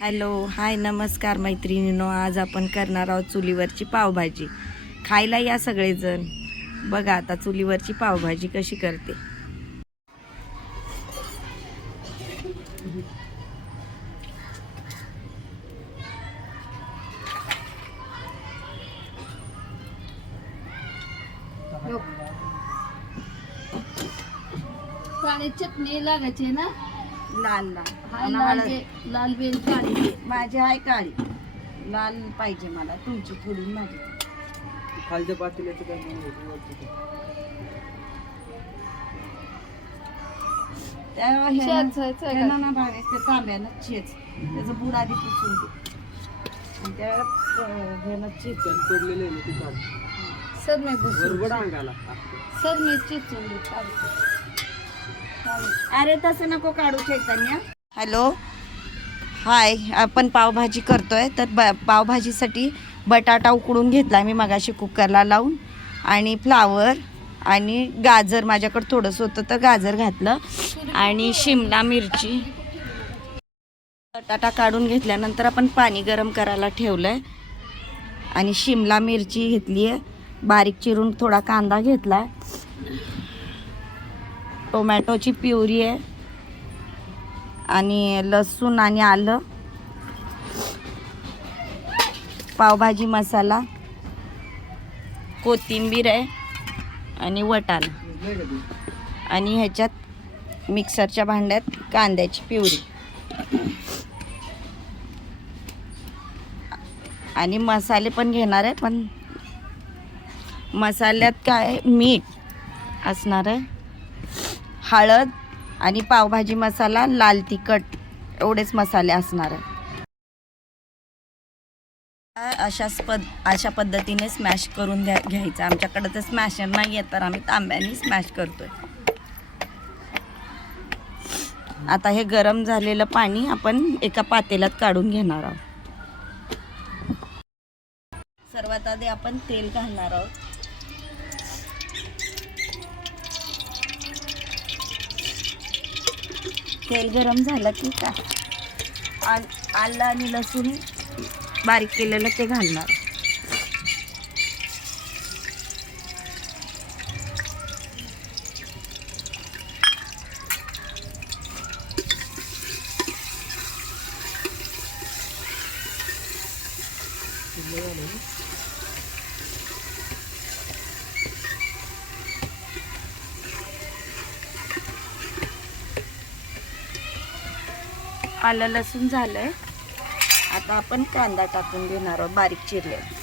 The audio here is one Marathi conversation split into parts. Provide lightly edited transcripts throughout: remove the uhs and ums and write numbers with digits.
हॅलो हाय नमस्कार मैत्रिणींनो. आज आपण करणार आहोत चुलीवरची पावभाजी. खायला या सगळेजण. बघा आता चुलीवरची पावभाजी कशी करते. काळी चटणी लागायची ना. लाल लाल हाय आणि लाल हळद. लाल बेल काळी. माझी आहे काळी. लाल पाहिजे मला. तुमची थोडी माझी. खालच्या पातेल्याचं काय नाही. ना भावे ते तांब्यानं चेच त्याचं बुड आधी पुसून दे आणि त्या ह्यानं चेच पडलेले आहे ते काढ. सर मी बरोबर अंगाला सर मी चिचून काढते. अरे तसं नको काढू चैतन्य. हॅलो हाय, आपण पावभाजी करतोय. तर पावभाजीसाठी बटाटा उकडून घेतला मी मगाशी कुकरला लावून, आणि फ्लावर आणि गाजर माझ्याकडे थोडंसं होतं तर गाजर घातलं, आणि शिमला मिरची. बटाटा काढून घेतल्यानंतर आपण पाणी गरम करायला ठेवलं आहे, आणि शिमला मिरची घेतली आहे बारीक चिरून, थोडा कांदा घेतला आहे, टोमॅटोची प्युरी आहे, आणि लसूण आणि आलं, पावभाजी मसाला, कोथिंबीर आहे, आणि वटाणा, आणि ह्याच्यात मिक्सरच्या भांड्यात कांद्याची प्युरी, आणि मसाले पण घेणार आहे. पण मसाल्यात काय मीठ असणार आहे, हळद आणि पावभाजी मसाला, लाल तिखट, एवढेच मसाले असणार आहे. अशा पद्धतीने स्मॅश करून घ्यायचं. आमच्याकडे तर स्मॅशर नाही आहे तर आम्ही तांब्याने स्मॅश करतोय. आता हे गरम झालेलं पाणी आपण एका पातेल्यात काढून घेणार आहोत. सर्वात आधी आपण तेल घालणार आहोत. तेल गरम झालं की काय आलं आणि लसूण बारीक केलेलं ते घालणार. आलं लसूण झालंय. आता आपण कांदा टाकून घेणार आहोत बारीक चिरलेला.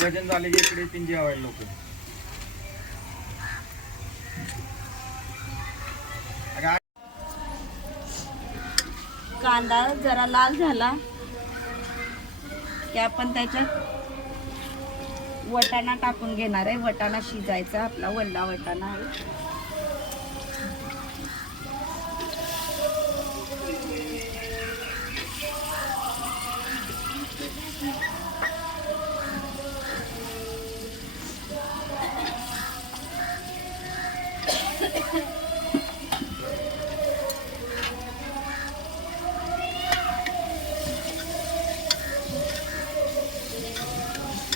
भजन झाले की इकडे तीन जेवायला लोक. कांदा जरा लाल झाला की आपण त्याच्यात वटाणा टाकून घेणार आहे. वटाणा शिजायचा, आपला वल्ला वटाणा आहे.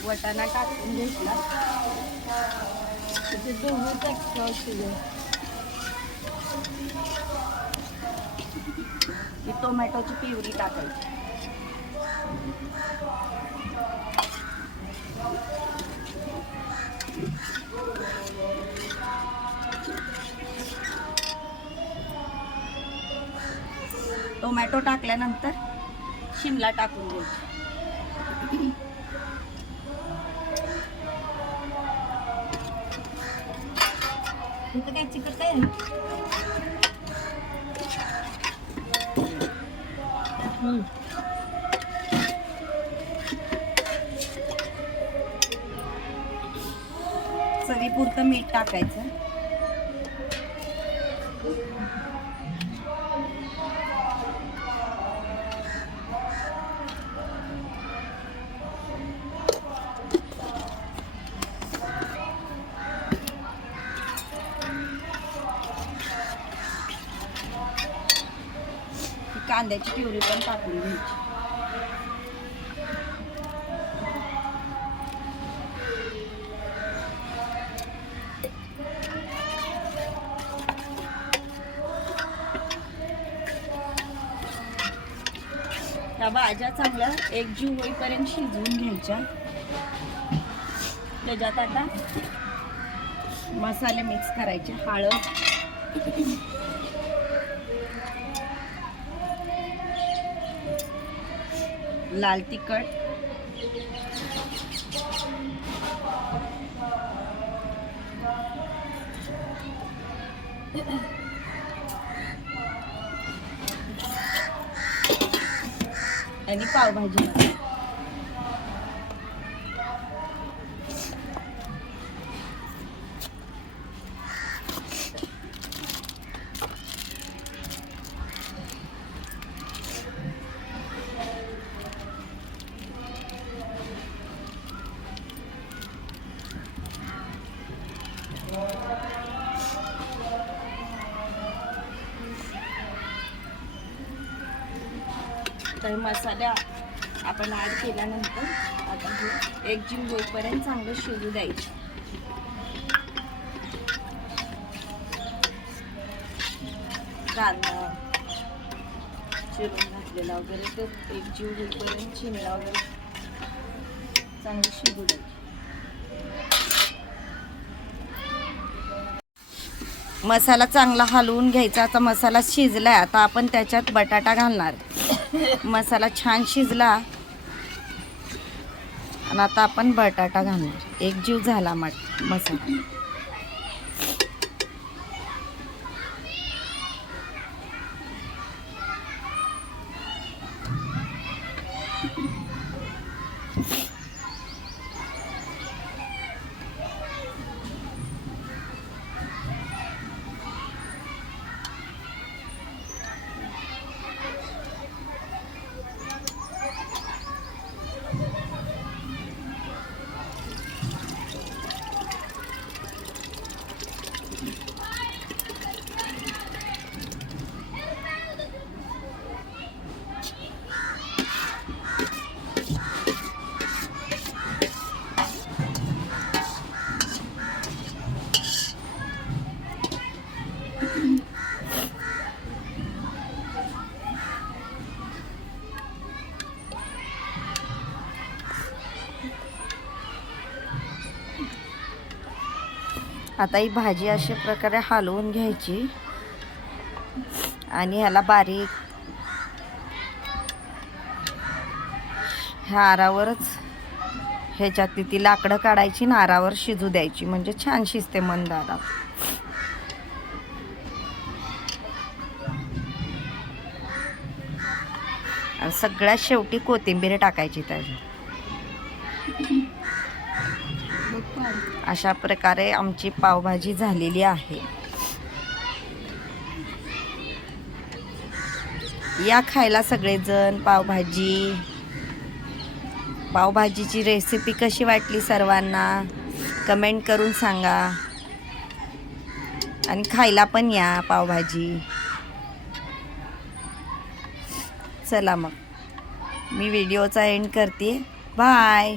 वटाणा टाकून घेतला. ते दोन्ही टाकतो की टोमॅटोची प्युरी टाकायची. टोमॅटो टाकल्यानंतर शिमला टाकून घ्यायची. इथं काय चिकट आहे. चवीपुरतं मीठ टाकायचं. कांद्याची प्युरी पण टाकून घ्यायची. त्या भाज्या चांगल्या एकजीव होईपर्यंत शिजवून घ्यायच्या. त्याच्यात आता मसाले मिक्स करायचे. हळद, लाल तिखट, आणि पावभाजी मसाला. तर मसाले आपण ॲड केल्यानंतर आता हे एकजीव होईपर्यंत चांगलं शिजू द्यायचं. कांदा चिरून घातलेला वगैरे तो एकजीव होईपर्यंत शिमला वगैरे चांगलं शिजू द्यायचं. मसाला चांगला हलवून घ्यायचा. आता मसाला शिजलाय. आता आपण त्याच्यात बटाटा घालणार. मसाला छान शिजला आणि आता आपण बटाटा घालणार. एकजीव झाला मसाला. आता ही भाजी अशा प्रकारे हलवून घ्यायची आणि ह्याला बारीक ह्या आरावरच ह्याच्यातली ती लाकडं काढायची आणि आरावर शिजू द्यायची. म्हणजे छान शिजते मंद आरावर. आणि सगळ्यात शेवटी कोथिंबीर टाकायची त्याच्यात. अशा प्रकारे आमची पावभाजी झालेली आहे. या खायला सगळेजण पावभाजीची रेसिपी कशी वाटली सर्वांना कमेंट करून सांगा. आणि खायला पण या पावभाजी. चला मग मी व्हिडिओचा एंड करते. बाय.